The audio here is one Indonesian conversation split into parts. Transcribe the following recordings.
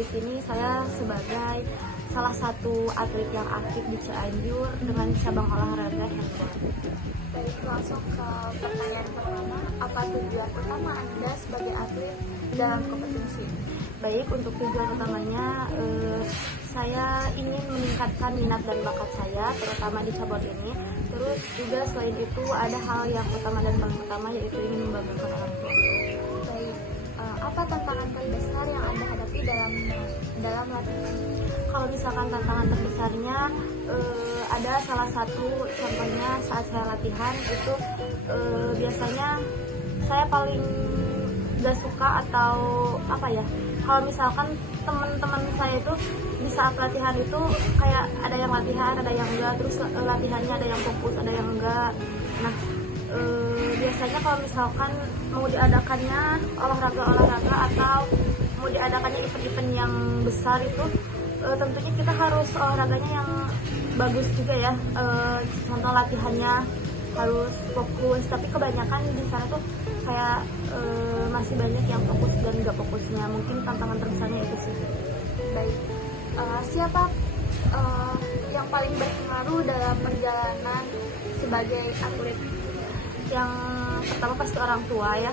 di sini saya sebagai salah satu atlet yang aktif di Cianjur dengan cabang olahraga handball. Baik, langsung ke pertanyaan pertama. Apa tujuan utama Anda sebagai atlet dalam kompetisi? Baik, untuk tujuan utamanya saya ingin meningkatkan minat dan bakat saya, terutama di cabang ini. Terus juga selain itu ada hal yang utama dan paling utama, yaitu ingin membanggakan orang tua. Baik, apa tantangan terbesar yang Anda hadapi dalam latihan? Kalau misalkan tantangan terbesarnya ada salah satu contohnya saat saya latihan itu biasanya saya paling gak suka atau apa ya, kalau misalkan teman-teman saya itu di saat latihan itu kayak ada yang latihan, ada yang enggak, terus latihannya ada yang fokus, ada yang enggak. Nah biasanya kalau misalkan mau diadakannya olahraga atau mau diadakannya event-event yang besar itu tentunya kita harus olahraganya yang bagus juga ya, contoh latihannya harus fokus, tapi kebanyakan di sana tuh kayak masih banyak yang fokus dan nggak fokusnya. Mungkin tantangan terbesarnya itu sih. Baik, siapa yang paling berpengaruh dalam perjalanan sebagai atlet? Yang pertama pasti orang tua ya,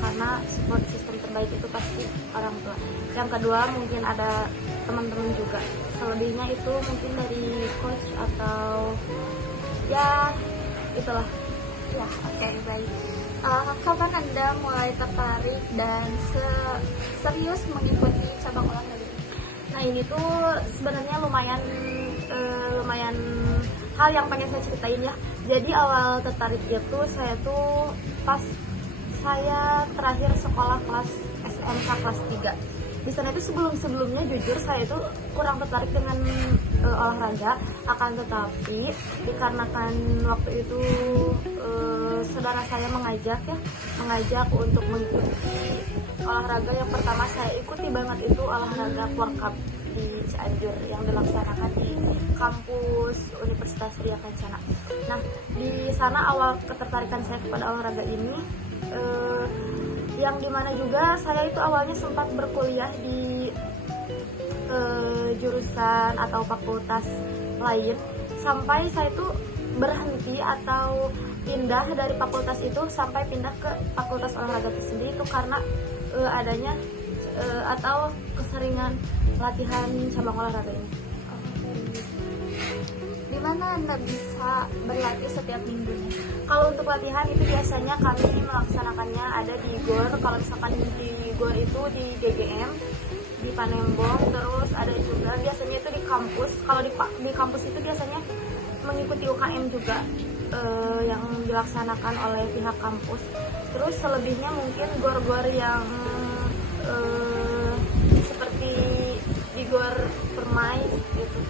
karena support system terbaik itu pasti orang tua. Yang kedua mungkin ada teman-teman juga, selebihnya itu mungkin dari coach atau ya itulah. Ya, oke, baik. Kapan Anda mulai tertarik dan serius mengikuti cabang olahraga ini? Nah ini tuh sebenarnya lumayan hal yang pengen saya ceritain ya. Jadi awal tertarik itu saya tuh pas saya terakhir sekolah kelas SMK kelas 3. Di sana itu sebelumnya jujur saya itu kurang tertarik dengan olahraga, akan tetapi dikarenakan waktu itu saudara saya mengajak untuk mengikuti olahraga. Yang pertama saya ikuti banget itu olahraga World Cup di Cianjur yang dilaksanakan di kampus Universitas Ria Kencana. Nah di sana awal ketertarikan saya kepada olahraga ini, yang dimana juga saya itu awalnya sempat berkuliah di jurusan atau fakultas lain, sampai saya itu berhenti atau pindah dari fakultas itu sampai pindah ke fakultas olahraga tersebut itu karena adanya atau keseringan latihan cabang olahraga ini. Di mana Anda bisa berlatih setiap minggunya? Kalau untuk latihan itu biasanya kami melaksanakannya ada di GOR. Kalau misalkan di GOR itu di DGM, di Panembong, terus ada juga biasanya itu di kampus. Kalau di kampus itu biasanya mengikuti UKM juga yang dilaksanakan oleh pihak kampus. Terus selebihnya mungkin GOR-GOR yang seperti di GOR Permai gitu.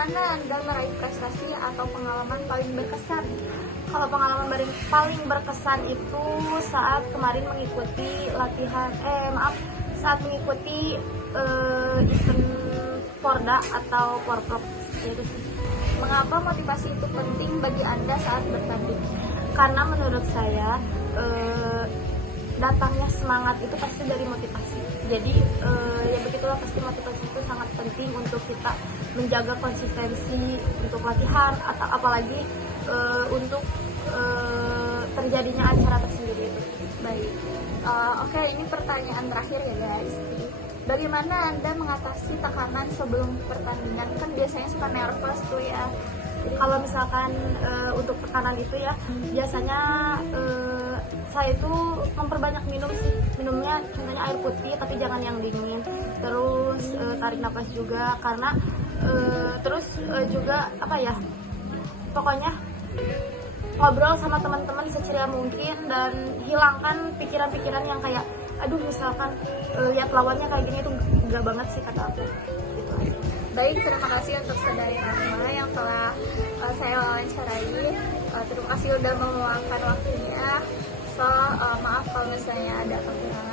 Mana Anda meraih prestasi atau pengalaman paling berkesan? Kalau pengalaman paling berkesan itu saat kemarin mengikuti saat mengikuti event Porda atau Porprov itu sih. Mengapa motivasi itu penting bagi Anda saat bertanding? Karena menurut saya datangnya semangat itu pasti dari motivasi. Jadi ya begitulah, pasti motivasi itu sangat penting untuk kita menjaga konsistensi untuk latihan atau apalagi untuk terjadinya acara tersendiri itu. Baik, oke, ini pertanyaan terakhir ya guys. Bagaimana Anda mengatasi tekanan sebelum pertandingan? Kan biasanya suka nervous tuh ya. Jadi kalau misalkan untuk tekanan itu ya biasanya saya itu memperbanyak minumnya contohnya air putih tapi jangan yang dingin, terus tarik nafas juga karena terus juga apa ya, pokoknya ngobrol sama teman-teman seceria mungkin dan hilangkan pikiran-pikiran yang kayak aduh misalkan lihat lawannya kayak gini itu enggak banget sih kata aku gitu aja. Baik, terima kasih untuk saudari Rahma yang telah saya wawancarai. Terima kasih udah meluangkan waktunya. Maaf kalau misalnya ada kekurangan.